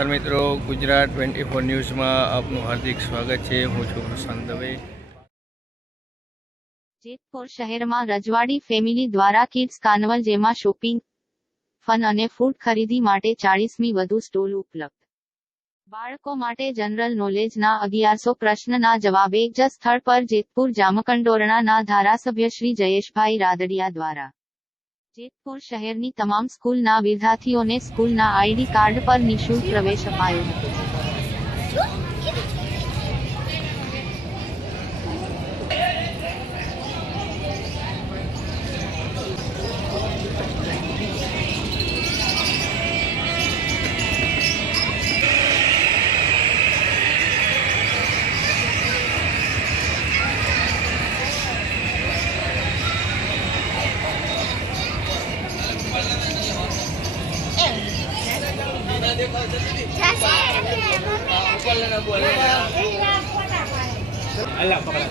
નમસ્કાર મિત્રો, ગુજરાત 24 ન્યૂઝમાં આપનું હાર્દિક સ્વાગત છે। હું છું પ્રશાંત દવે। જેતપુર શહેરમાં રજવાડી ફેમિલી દ્વારા કિડ્સ કાર્નિવલ, જેમાં શોપિંગ, ફન અને ફૂડ ખરીદી માટે 40મી વધુ સ્ટોલ ઉપલબ્ધ। બાળકો માટે જનરલ નોલેજના 1100 પ્રશ્નના જવાબ એક જ સ્થળ પર જેતપુર જામકંડોરણાના ધારાસભ્ય શ્રી જયેશભાઈ રાદડિયા દ્વારા જેતપુર શહેરની તમામ સ્કૂલના વિદ્યાર્થીઓને સ્કૂલના આઈડી કાર્ડ પર નિઃશુલ્ક પ્રવેશ અપાયો હતો। अल्लाह पकड़ा